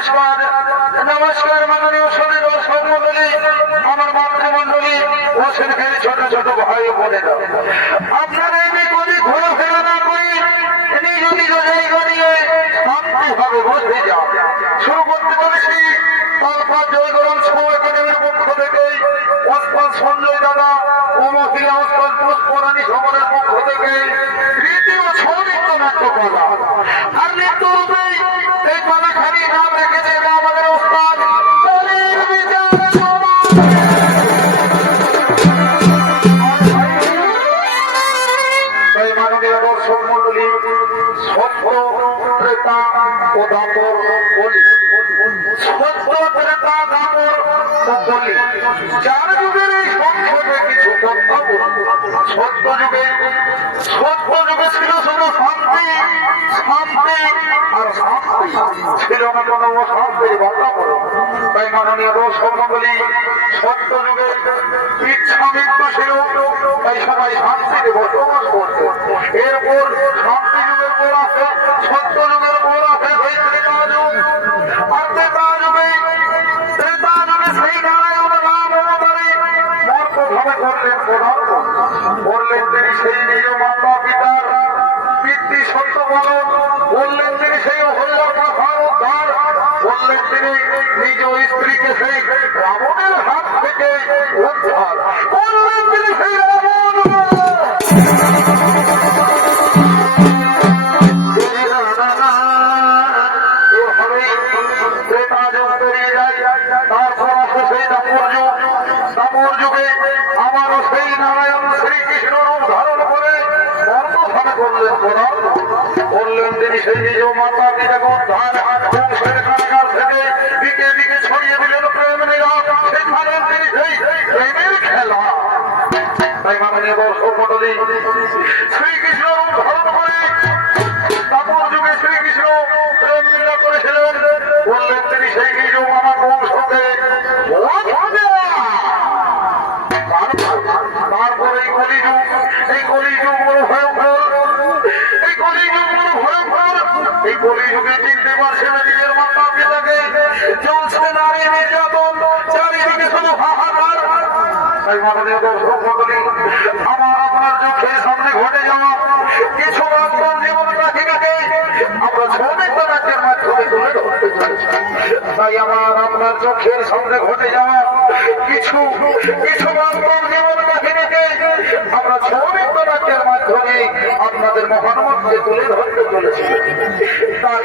নমস্কার মাননীয় সদী দর্শক মন্ডলী, আমার মাতৃমন্ডলী ও সেখানে ছোট ছোট ভাই বোনেরা, আপনারা এমনি যদি ঘোরাফেরা না করে নিজ নিজ জায়গা নিয়ে শান্তিভাবে বসে যান। শুরু করতে পারছি তারপর জয়গরম সহ একাডেমির পক্ষ থেকে ওস্তাদ সঞ্জয় দাদা ও মহিলা ওস্তাদ পুষ্পরানী সমাজের পক্ষ থেকে তৃতীয় সঙ্গীত নাট্যকলা। আর নৃত্যরূপে এই কলাখানি নাম রেখেছে আমাদের ওস্তাদ মাননীয় দর্শক মন্ডলী, সত্য ক্রেতা ও দাপর বলি, সত্য ক্রেতা দাপর ও বলি, যার যুগের এই সংসদে কিছু কথা বলব। সত্য যুগে ছিল শুধু শান্তি, শান্তি আর শান্তি, ছিল না কোনো অশান্তির বাতাবরণ। তাই মাননীয় দর্শক মন্ডলী, সত্য যুগে ইচ্ছা মৃত্যু ছিল, তাই সবাই শান্তিতে বসবাস করত। এরপর শান্তি যুগের পর আছে সত্য যুগের পর আছে সেই ত্রেতা যুগ। আর ত্রেতা যুগে সেই নারায়ণ রাম অবতারে মর্তভাবে করলেন পদার্পণ। বললেন তিনি সেই নিজ মাতা পিতার পিতৃ সত্য পালন, বললেন তিনি সেই অহল্যার মাথার উদ্ধার, বললেন তিনি নিজ স্ত্রীকে সেই রাবণের হাত থেকে উদ্ধার, বললেন তিনি সেই রাবণ। তারপর আসে সেই দাপর যুগ। দাপর যুগে আবারও সেই নারায়ণ শ্রীকৃষ্ণ রূপ ধারণ করে মর্মভাবে করলেন পদার্পণ। বললেন তিনি সেই নিজ মাতা পিতাকে উদ্ধার, বংশের কারাগার থেকে দিকে দিকে ছড়িয়ে দিলেন প্রেম লীলা, সেখানে তিনি সেই প্রেমের খেলা। তাই মাননীয় দর্শক মন্ডলী, শ্রীকৃষ্ণ রূপ ধারণ করে দাপর যুগে শ্রীকৃষ্ণ প্রেম লীলা করেছিলেন। বললেন তিনি সেই নিজ আমার বংশকে। তারপর এই কলিযুগ বড় ভয়ঙ্কর, এই কলিযুগে চিনতে পারছে না নিজের মাতা পিতাকে, চলছে নারী নির্যাতন, চারিদিকে শুধু হাহাকার। তাই মাননীয় দর্শক মন্ডলী, আমার আপনার চোখের সামনে ঘটে যাওয়া কিছু বাস্তব জীবন কাহিনীকে আমরা শ্রমিক নাট্যের মাধ্যমে তুলে ধরতে চাইছি। তাই আমার আপনার চোখের সামনে ঘটে যাওয়া কিছু বাস্তব জীবন কাহিনীকে আমরা শ্রমিক নাট্যের মাধ্যমে আপনাদের মহানমধ্যে তুলে ধরতে চলেছি। তাই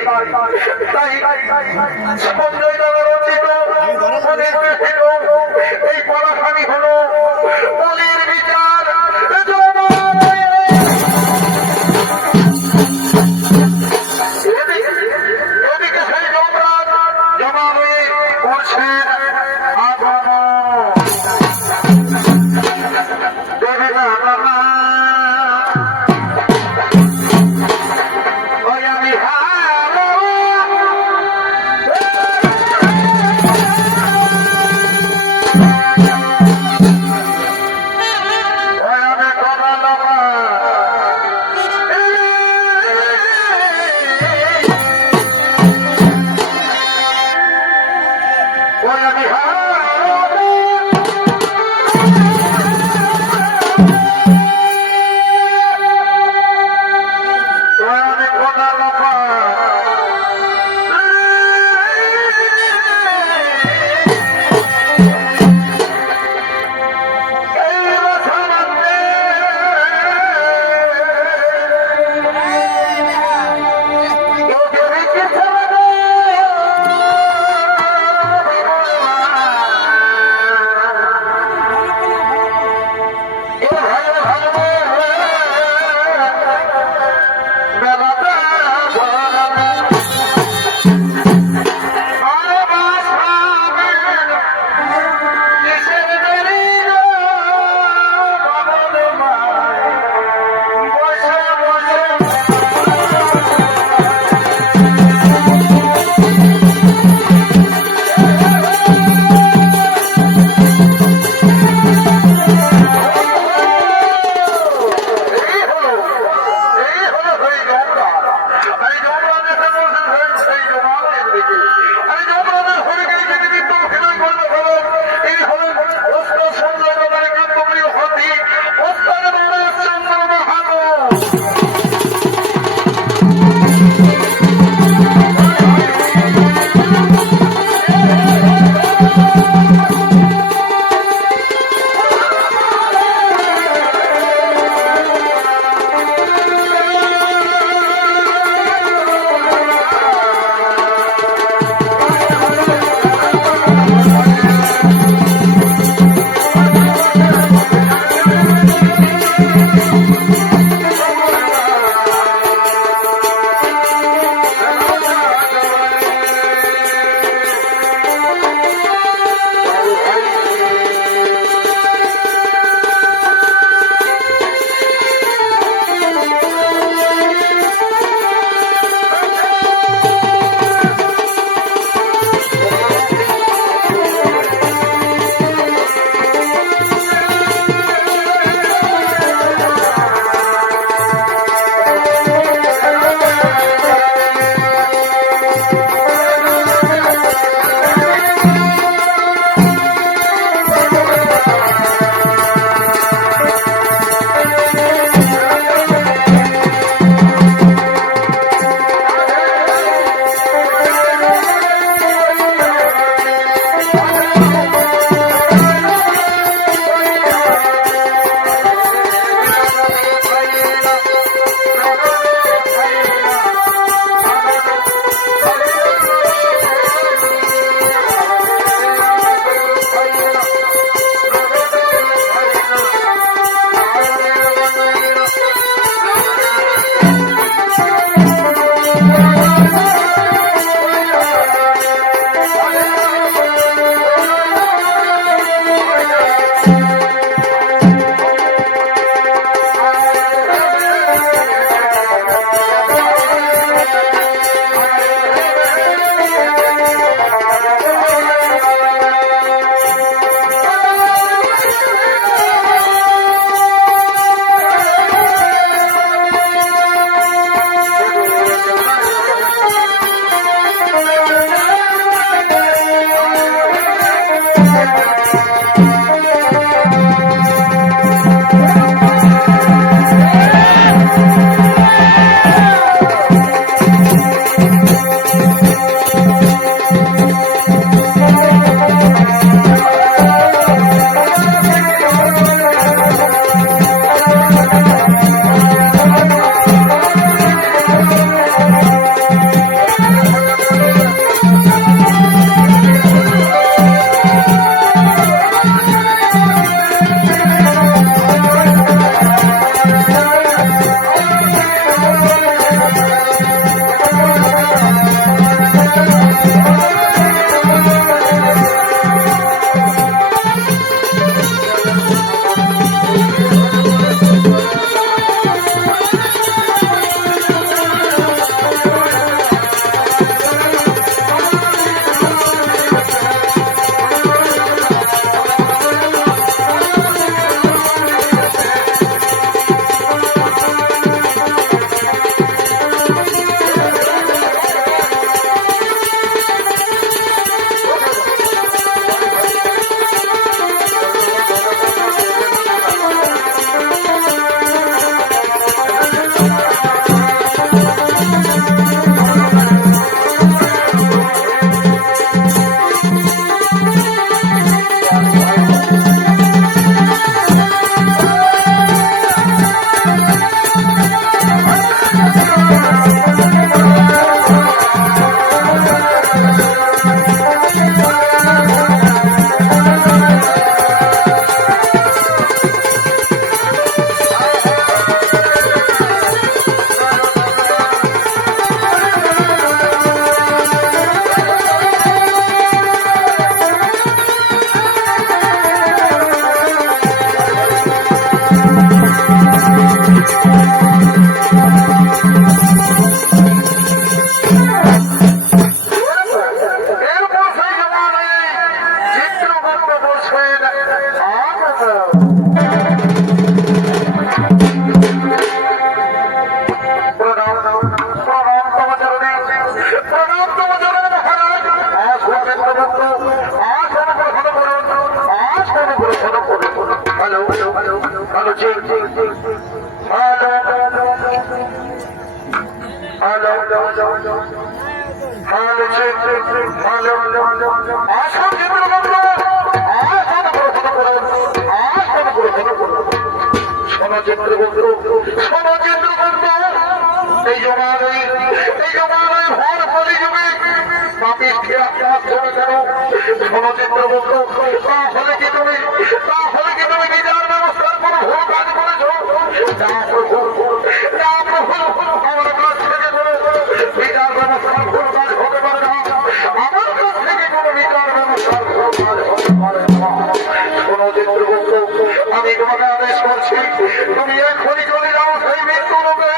সঞ্জয় দাদা রচিত এই কলাখানি হলো বলির বিচার। এদিকে সেই যমরাজ জমা হয়ে করছেন আগমন। বলছি হ্যালো হ্যালো আসুন চিত্রগুপ্ত শোনো চিত্রগুপ্ত শোনো চিত্রগুপ্ত এই জমানায় ভর বলি যুগে পাপিষ্ঠে আক্রমণ করে কেন শোনো চিত্রগুপ্ত তাহলে কি তুমি বিচার ব্যবস্থার কোনো ভুল কাজ করেছো যা প্রভু আমার কাছ থেকে কোনো বিচার ব্যবস্থার ভুল কাজ হতে পারে না আমার কাছ থেকে কোনো বিচার ব্যবস্থার ভুল কাজ হতে পারে না শোনো চিত্রগুপ্ত আমি তোমাকে আদেশ করছি তুমি এখনই চলে যাও সেই মৃত্যু লোকে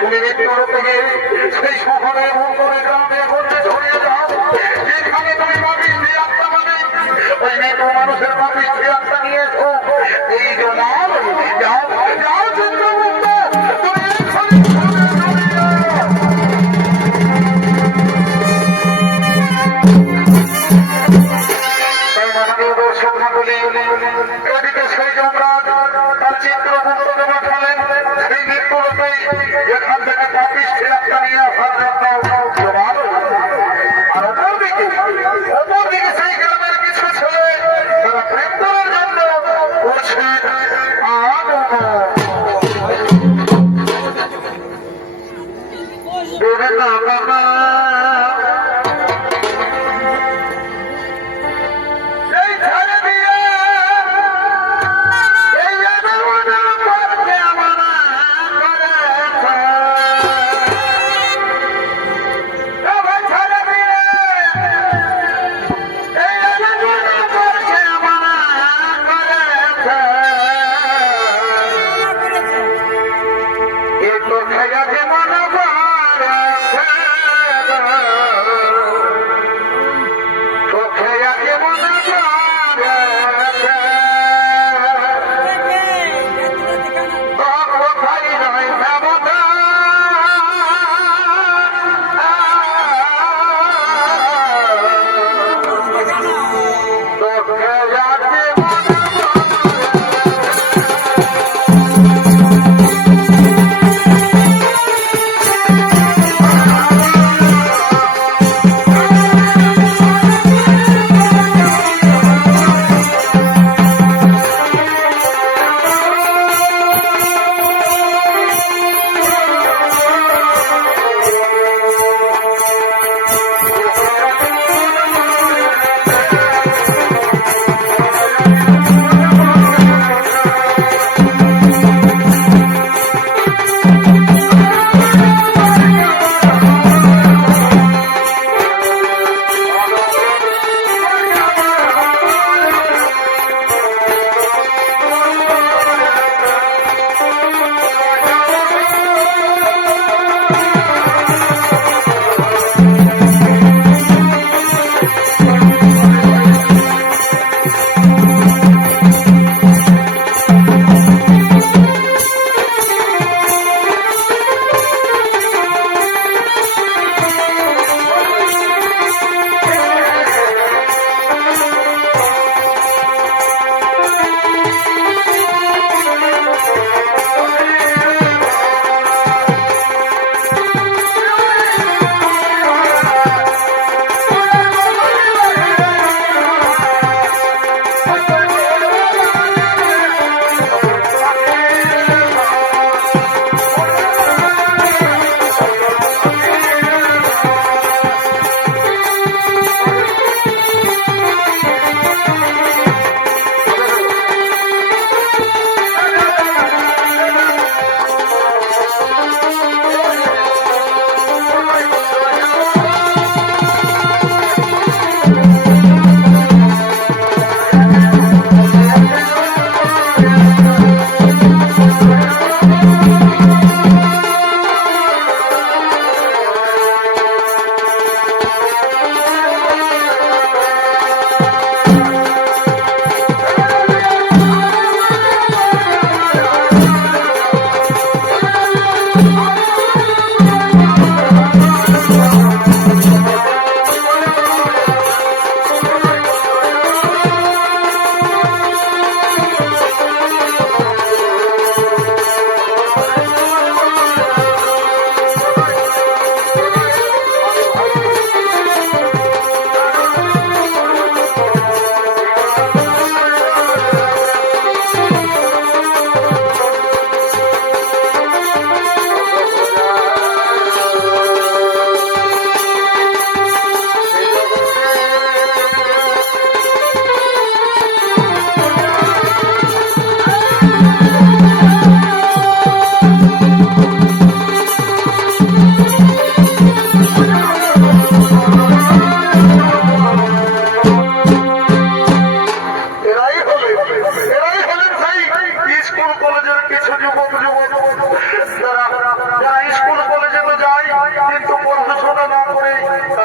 তুমি মৃত্যু লোকে গিয়ে সেই শহরে মঙ্গলে গ্রামে ঘুরতে ছড়িয়ে যাও যেখানে তুমি পাপিষ্ঠে আত্মা পাবে ওই মৃত্যু মানুষের পাপিষ্ঠে আত্মা নিয়ে এসো এই জন্য যাও যাও চিত্রগুপ্ত তুমি এখনই চলে যাও দর্শক মন্ডলী এদিকে সেই যমরাজ তার চিত্রগুপ্তকে পাঠালেন সেই মৃত্যুলোকে এখান থেকে পাপিষ্ঠে আত্মা নিয়ে আসার জন্য আর অপরদিকে সেই গ্রামের কিছু ছেলে তারা প্রেম করার জন্য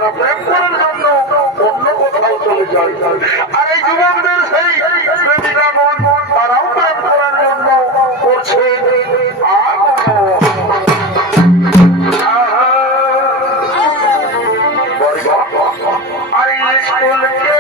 তারা প্রেম করার জন্য অন্য কোথাও চলে যায়। আর এই যুবকদের সেই প্রেমিকা মন তারাও প্রেম করার জন্য করছে। আর স্কুলকে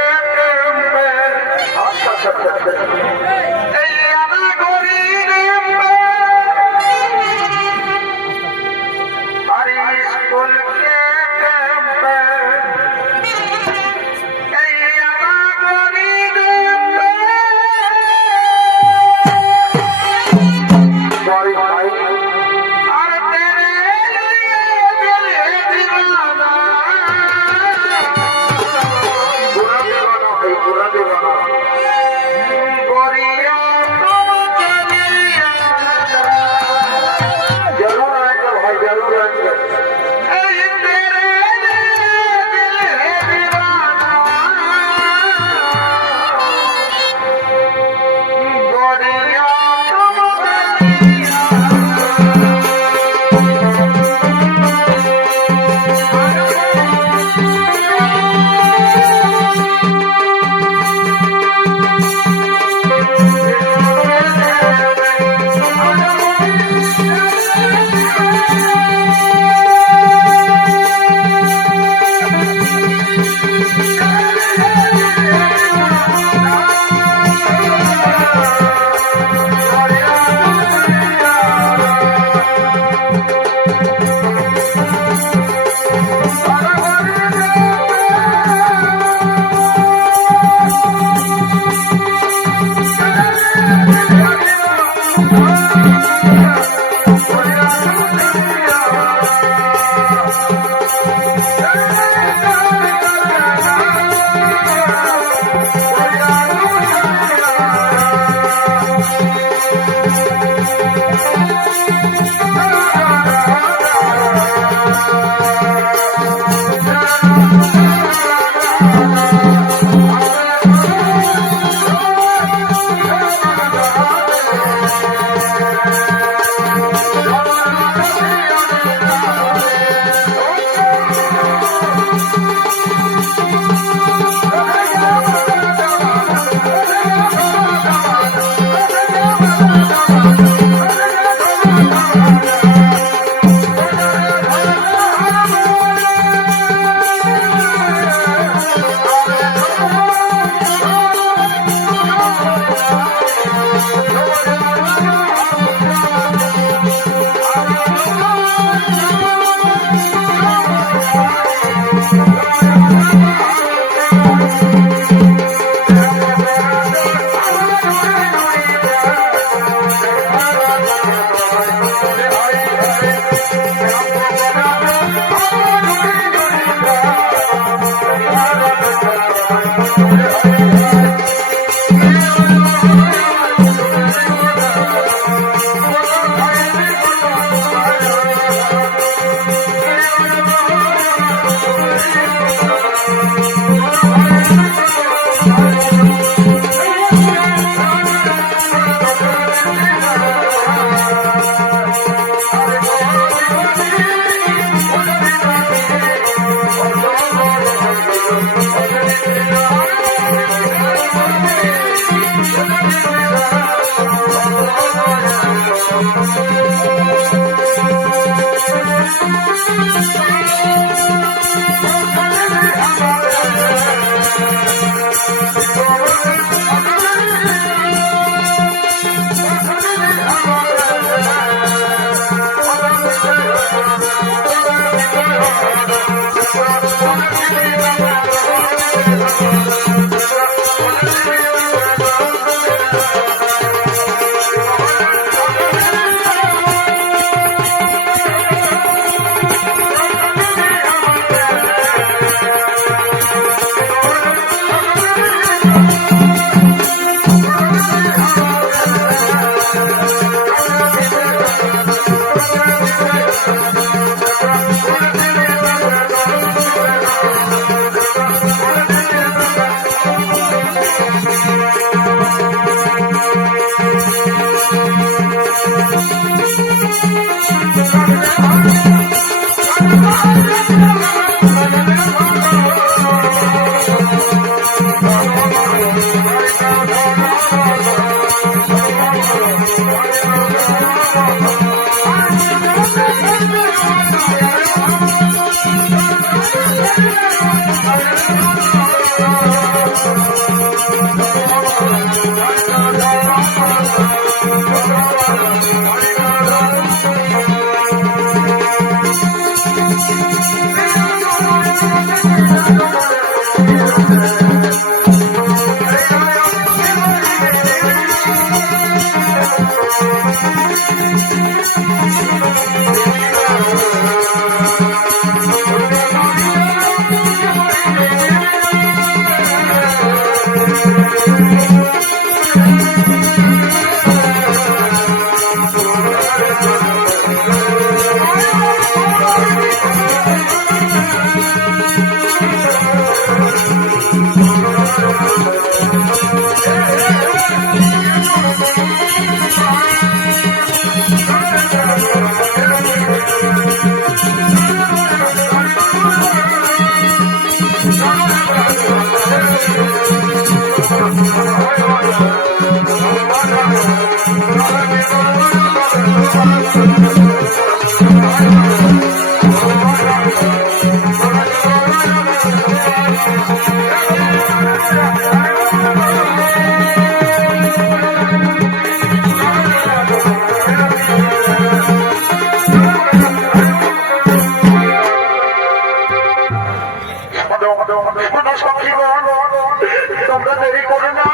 তোমরা দেরি করো না,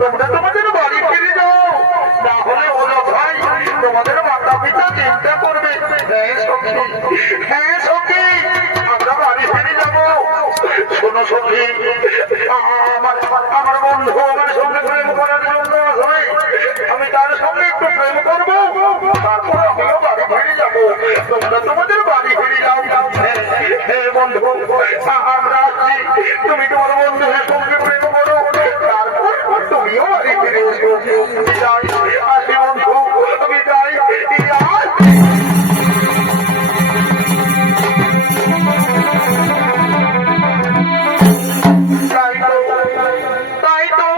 তোমরা তোমাদের বাড়ি ফিরে যাও, না হলে অযথাই তোমাদের মাতা পিতা চিন্তা করবে। হ্যাঁ সখী, আমরা বাড়ি ফিরে যাবো। শোনো সখী, আমার বন্ধু আমার সঙ্গে প্রেম করার জন্য আসবে, আমি তার সঙ্গে একটু প্রেম করবো, তারপর আমিও বাড়ি ফিরে যাবো। তোমরা তোমাদের বাড়ি ফিরে যাও। হ্যাঁ বন্ধু, আমরা আসছি, তুমি তোমার বন্ধুদের সঙ্গে প্রেম করো, তারপর তুমিও বাড়ি ফিরে এসো। আসি বন্ধু, আমি যাই। তাই তো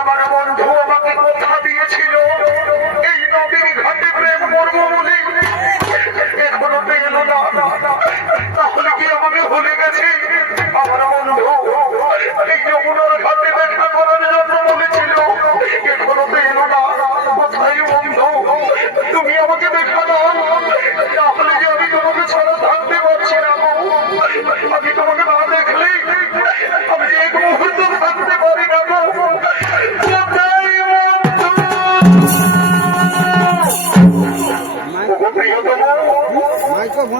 আমার বন্ধু আমাকে কথা দিয়েছিল এই নদীর ঘাটে প্রেম করবো বলে, এখনো তো এলো না। তাহলে কি আমাকে ভুলে গেছে? আমার বন্ধু এই যমুনার ঘাটে দেখা করার জন্য বলেছিল, এখনো তো এলো না। কোথায় বন্ধু, তুমি আমাকে দেখা দাও, তাহলে যে আমি তোমাকে ছাড়া থাকতে পারছি না। আমি তোমাকে না দেখলে আমি যে এক মুহূর্ত থাকতে পারি না।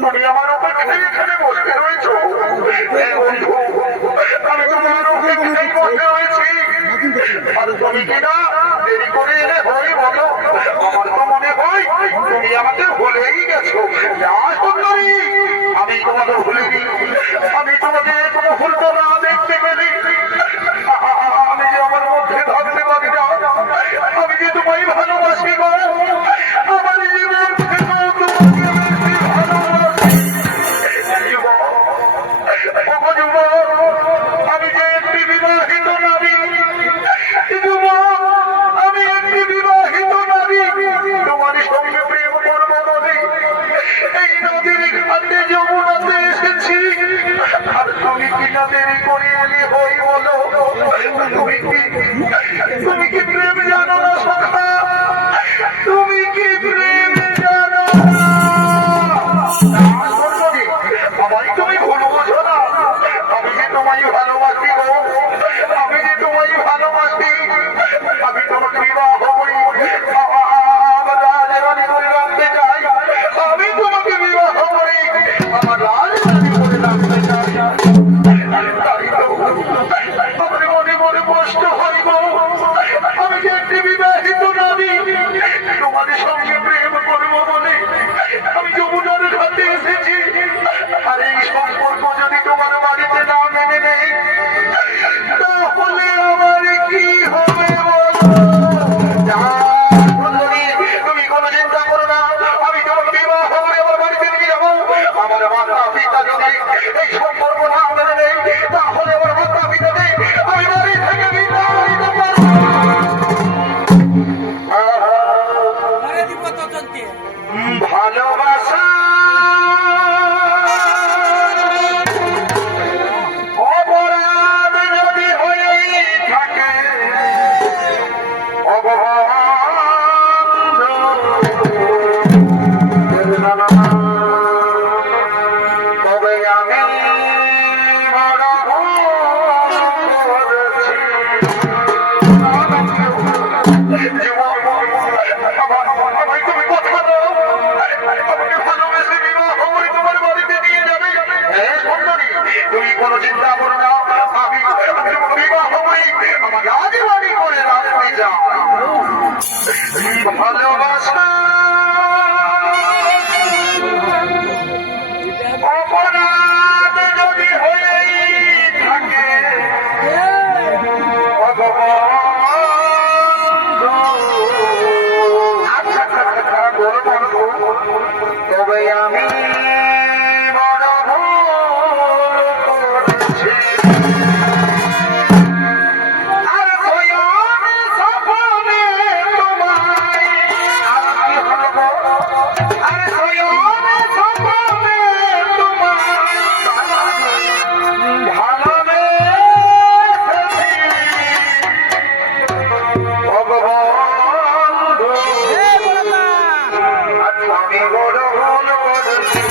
তুমি আমার অপেক্ষায় এখানে বসে রয়েছো। আমি তোমার অপেক্ষায় বসে রয়েছি, আর তুমি কিনা দেরি করে এলে হয় বলো? আমার তো মনে হয় তুমি আমাকে ভুলেই গেছো। সুন্দরী, আমি তোমাকে ভুলিনি, আমি তোমাকে কোনো ভুলবো না দেখতে পেলি। আমি যে আমার মধ্যে থাকতে পারি না, আমি যে তোমায় ভালোবাসি গো, আমার জীবন আমি যে একটি বিবাহিত নারী, আমি একটি বিবাহিত নারী, তোমার সঙ্গে প্রেম করবো বলে এই নদীর ঘাটে যমুনাতে এসেছি। আর তুমি কিনা দেরি করে এলি হই বলো? তুমি কি প্রেম জানো না সখা? তুমি কি প্রেম জানো না? আমায় তুমি ভুল বোঝো না, আমি যে তোমায় ভালোবাসি গো, আমি যে তোমায় ভালোবাসি। আমি তোমাকে বিবাহ করি, আমার রাজরানী করে রাখতে চাই। আমি তোমাকে বিবাহ করি, আমার রাজরানী করে রাখতে চাই। তাই তো আমার মনে মনে কষ্ট হয় গো, আমি যে একটি বিবাহিত নারী, তোমাদের সঙ্গে প্রেম করবো বলে আমি যমুনার ঘাটে এসেছি। আর এই সম্পর্ক যদি তোমার বাড়িতে না মেনে নেই, বেরোচ্ছে আর শয়নে স্বপ্নে তোমায় আর কি হলো আর শয়নে স্বপ্নে তোমায় ভালোবেসেছি ভগবান আমি বড় ভুল করেছি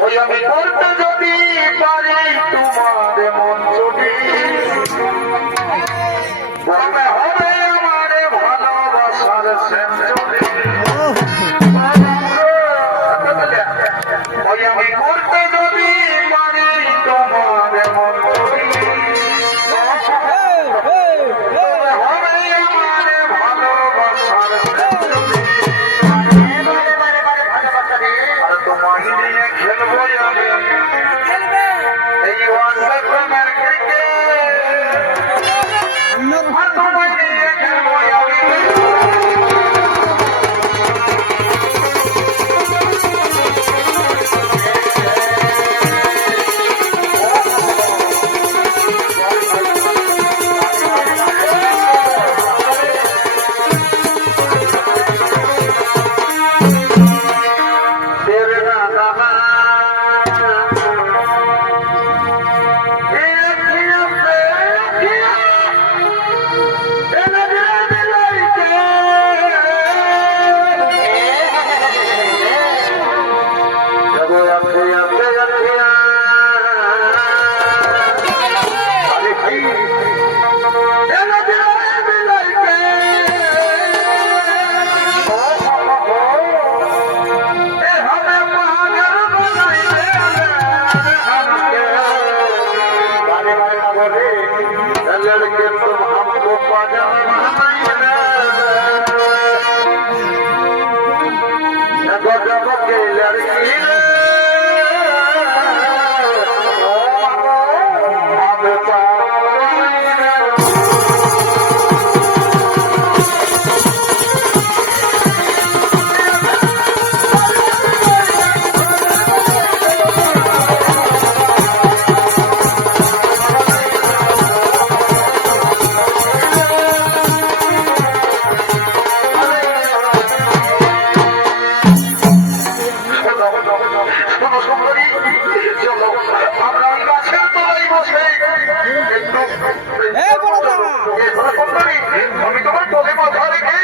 ওই আমি করতে যদি পারি তোমার মন ছবি তবে হবে আমার ভালোবাসার সেঞ্চুরি ওই আমি করতে যদি পারি তোমার মন ছবি তবে হবে আমার ভালোবাসার সেঞ্চুরি আর তোমায় নিয়ে খেলবো আমি এই ওয়ানডে প্রেমের ক্রিকেট আর তোমায় নিয়ে খেলবো আমি तेरे नाना लड़के तुम हमको पजामा गजब के लड़की আমি তোমার তোলে মাথা রেখে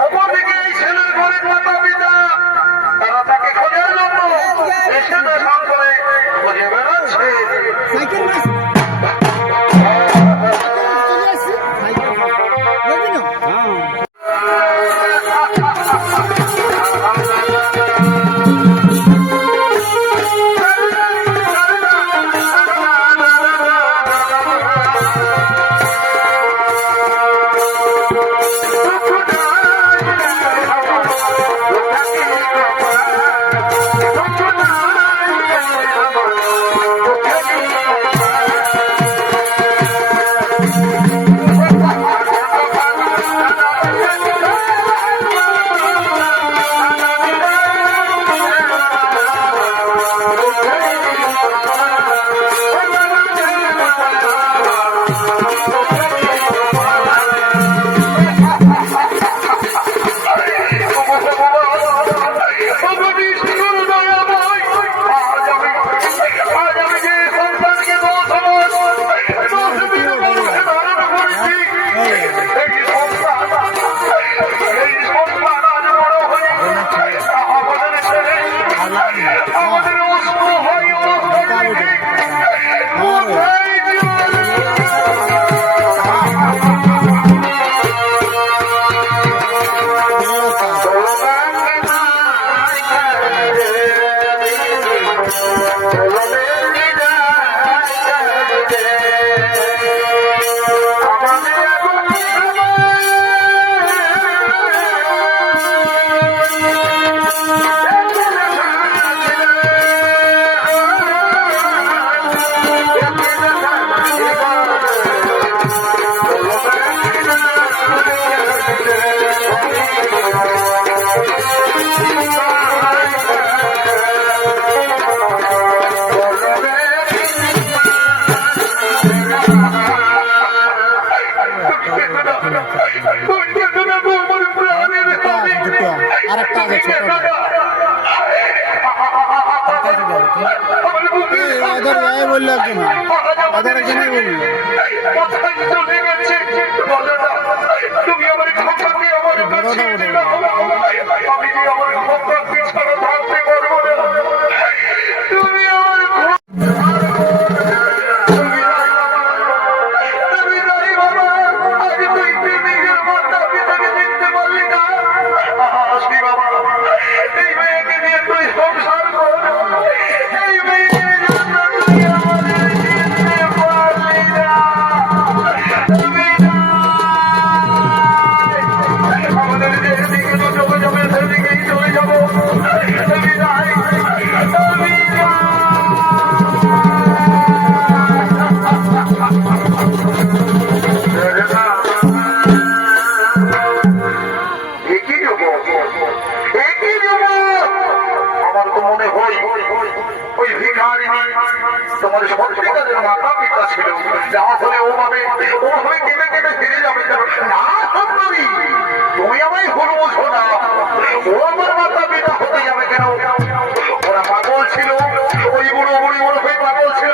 অপরদিকে এই ছেলের ঘরের মাতা পিতা তারা তাকে খোঁজার জন্য এসে দর্শন করে খুঁজে বেড়াচ্ছে আর একটা আছে ছোট এদের এই বললো একজন এদের একজনই বললো তুমি আমার বড়টা বলে আমি যে আমার ক্ষমতার পিছনে থাকতে পারবো না তুমি আমার তোমার সত্যিকারের মাথা পিতা ছিল যা হলে ওভাবে কেঁদে কেঁদে ফিরে যাবে না সুন্দরী তুমি আমায় ভুল বোঝো না ও আমার মাতা পিতা হতে যাবে কেন ওরা পাগল ছিল ওই বুড়ো বুড়ি ওরফে পাগল ছিল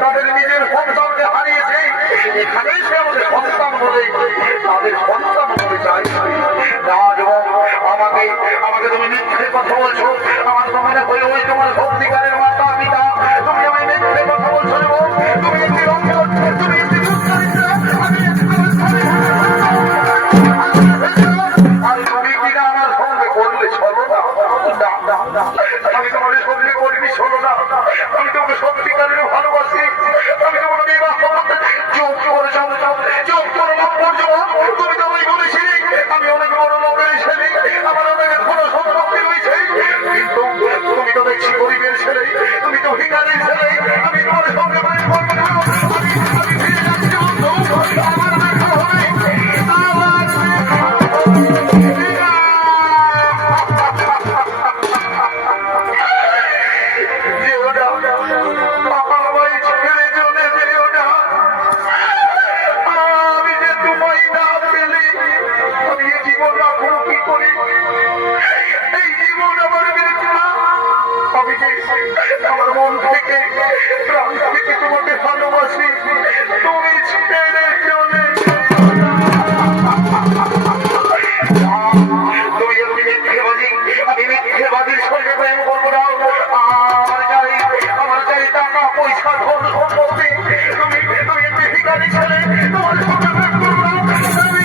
তাদের নিজের সন্তানকে হারিয়েছে এখানে সে আমাদের সন্তান বলে তাদের সন্তান বলে চাই না এবং আমাকে আমাকে তুমি মিথ্যে কথা বলছো আমার তো মনে হয় ওই তোমার সত্যিকারের মাতা পিতা তুমি আমায় মিথ্যে কথা বলছো তুমি একটি রঙ তুমি একটি আমি কিনা আমার সঙ্গে করলে চলো না আমি তোমাদের সঙ্গে করবি চলো না আমি তোমাকে সত্যিকারের ভালোবাসি আমি তোমার বিবাহ করতে যোগ করে যোগ করে তুমি তো আমায় বলেছিলে আমি অনেক বড় লোকের ছেলে আমার অনেক কোনো সম্পত্তি রয়েছে কিন্তু তুমি তো দেখছি গরিবের ছেলে তুমি তো ভিখারির ছেলে আমি তোমার সঙ্গে প্রেম করবো না আমি ফিরে যাচ্ছি আমার দেখা হবে আমার মন থেকে প্রাণ থেকে তোমাকে ভালোবাসি তুমি ছেড়ে চলে তুমি আমি মিথ্যেবাদী আমি মিথ্যেবাদীর সঙ্গে প্রেম করবো না আমার চাই টাকা পয়সা ধন সম্পত্তি তুমি তুমি একটি ভিখারি ছেলে তোমার সঙ্গে প্রেম করবো না আমি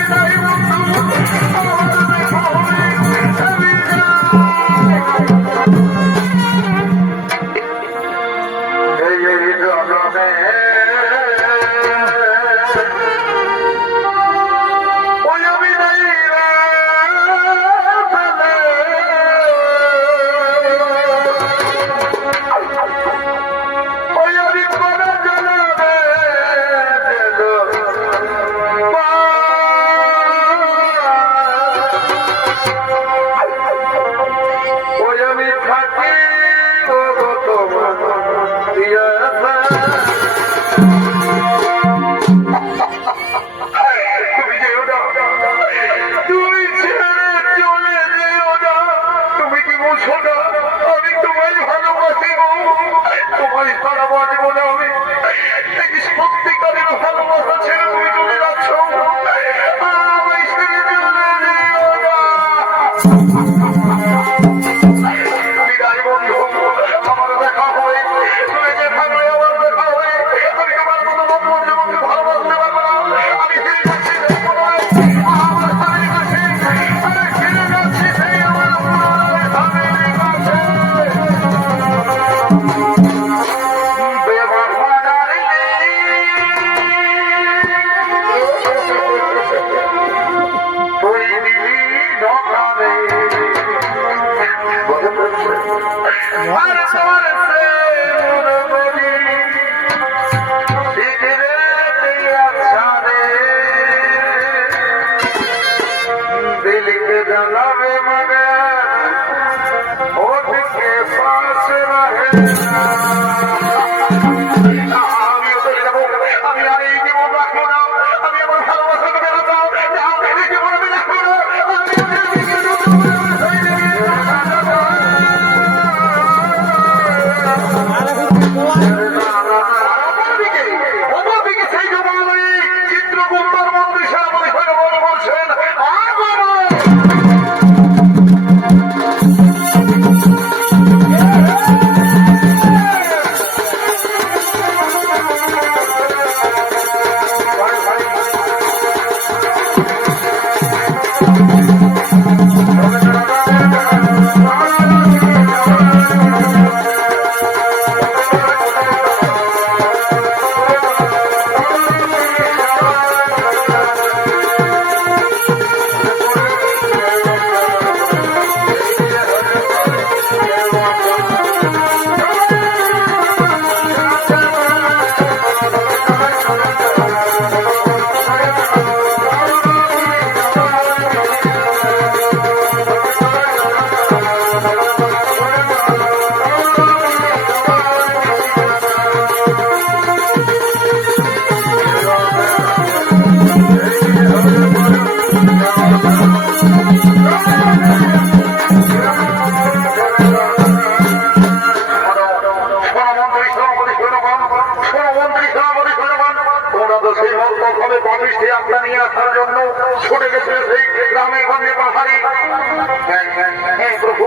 প্রভু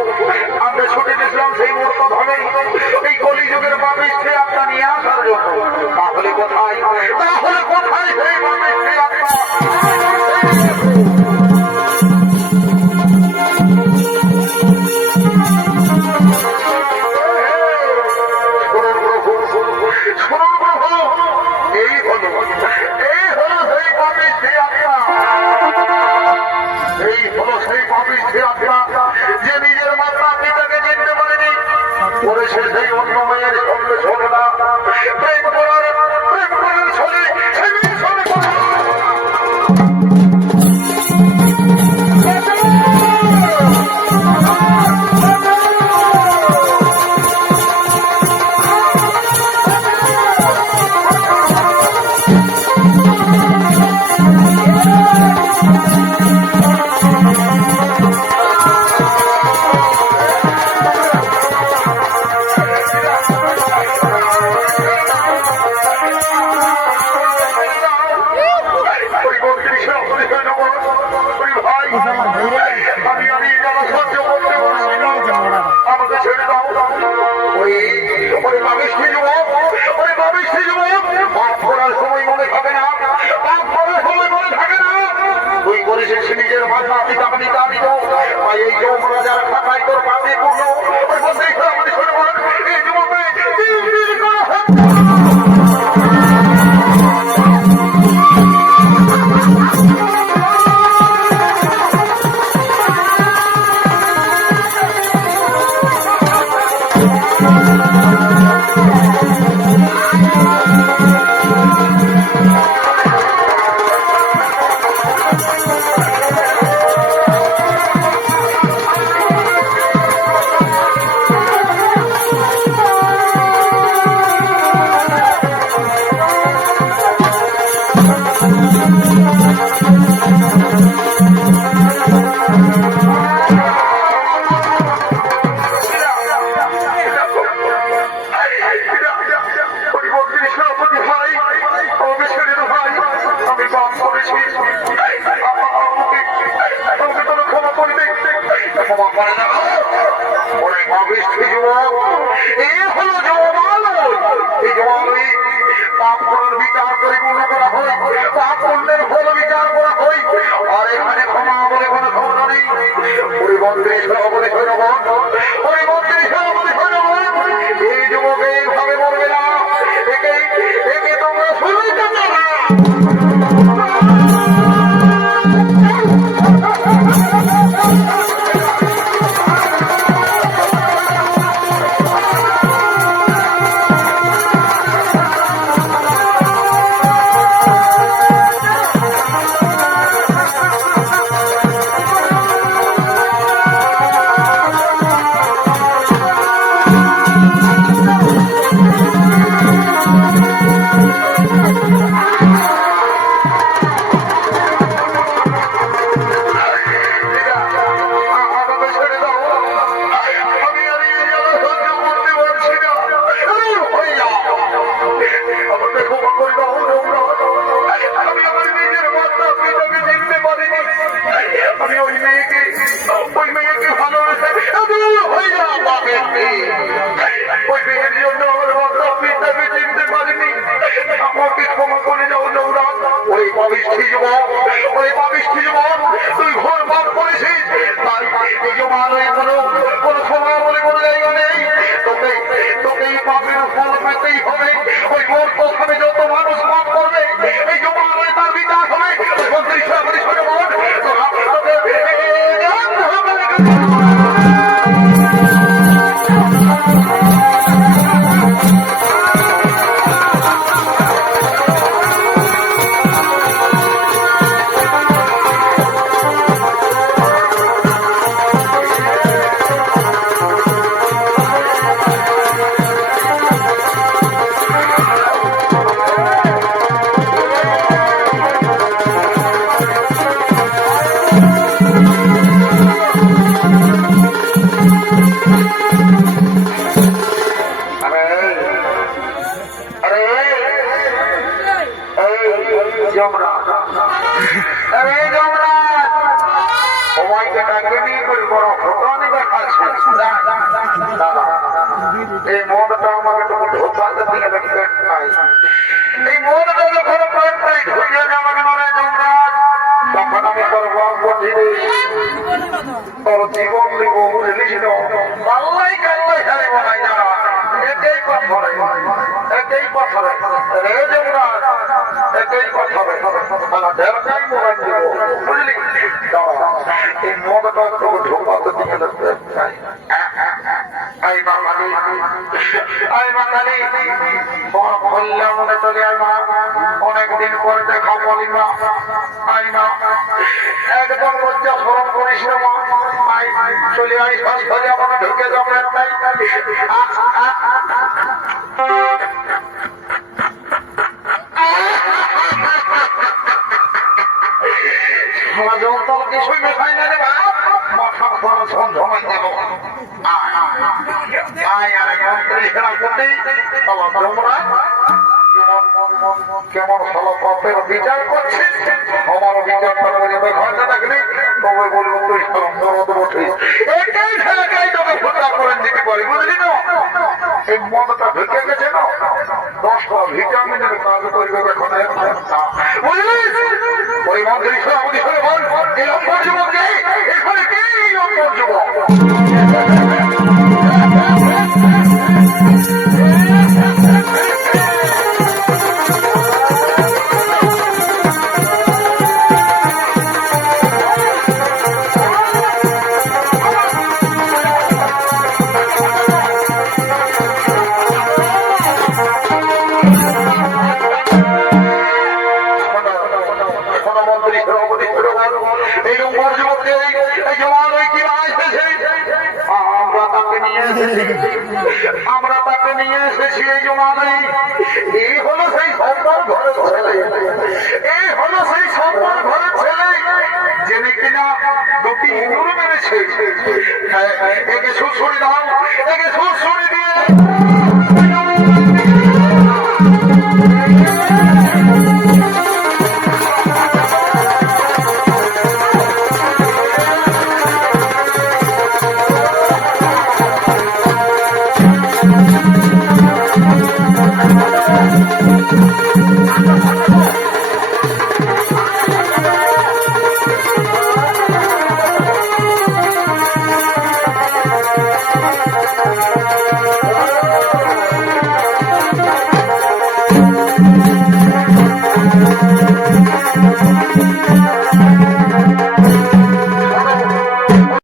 আমরা ছুটে গেছিলাম সেই মুহূর্ত ধরে এই কলিযুগের মানুষকে আপনার নিয়ে আসার জন্য। তাহলে কোথায় সেই মানুষকে আপনার যে নিজের মাতা পিতাকে চিনতে পারেনি করেছে সেই অন্য মেয়ের সঙ্গে ঝগড়া প্রেম করার ছলে নিজের মাতা পিতা নিতামিত এই যৌবরাজার খাতায় তোর পাশে পূর্ণ এই যুবকে বিচার পরিপূর্ণ করা হয় পাপ পুণ্যের ফল বিচার করা হয় আর এখানে ক্ষমা বলে কোনো ক্ষমতা নেই। পরিবর্তন সভাপতি সৈন্যগণ এই যুবক এইভাবে মরবে না একে তোমরা শুনতে না। তুই ঘোর পাপ করেছিস তাই এই জমান কোনো ক্ষমা বলে কোনো জায়গা নেই। তোকে এই পাপের ফল পেতেই হবে। ওই মোর প্রথমে যত মানুষ পাপ করবে এই জমান তার বিচার হবে। মদটাকে নিয়ে করে বড় ফোটানি দেখাচ্ছে এই মদটা আমাকে তো ঢোকাতে দিয়ে দেখতে পাই এই মদটা যখন প্রায় ঢুকে যাবে মনে যমরাজ তখন আমি তোর বাপ বলি তোর জীবন দিব বুঝলিস তো পাল্লাই কাল্লাই হারিব নাই না এটাই পাথরে এটাই পাথরে রে যমরাজ এটাই পাথরে ঢেরটাই মোবাইল দিব বুঝলি এই মদটা তো ঢোকাতে দিয়ে দেখতে পাই আই বাঙালি বড় বললাম মনে চলে আই মা অনেকদিন পরে দেখা বলি মা আই মা একদম লজ্জা স্মরণ করিস না মা আই চলে আই ঘরে ঘরে আমার ঢুকে যাবো একটাই কিছুই মেশাই না রে মাথা বড় ঝমঝমাই দেব কেমন ভালো পাপের বিচার করছিস আমার বিচারটা করে ঘরটা থাকলে তবে বলবো তুই এটাই খেলাটাই তোকে ফোটা করে দিতে পারি বুঝলি না এই মদটা ঢুকে গেছে না 10টা ভিটামিনের কাজ করবে এখন বুঝলি ওই মন্ত্রী সভাপতি করে বল এই অপর যুবক এখানে কে এই অপর যুবক আমরা তাকে নিয়ে এসেছি এই জমানে এই হলো সেই সন্তান ঘরের ছেলে এই হলো সেই সন্তান ঘরের ছেলে যিনি কিনা দুটি ইঁদুর মেরেছে একে সুড়সুড়ি দাও একে সুড়সুড়ি দিয়ে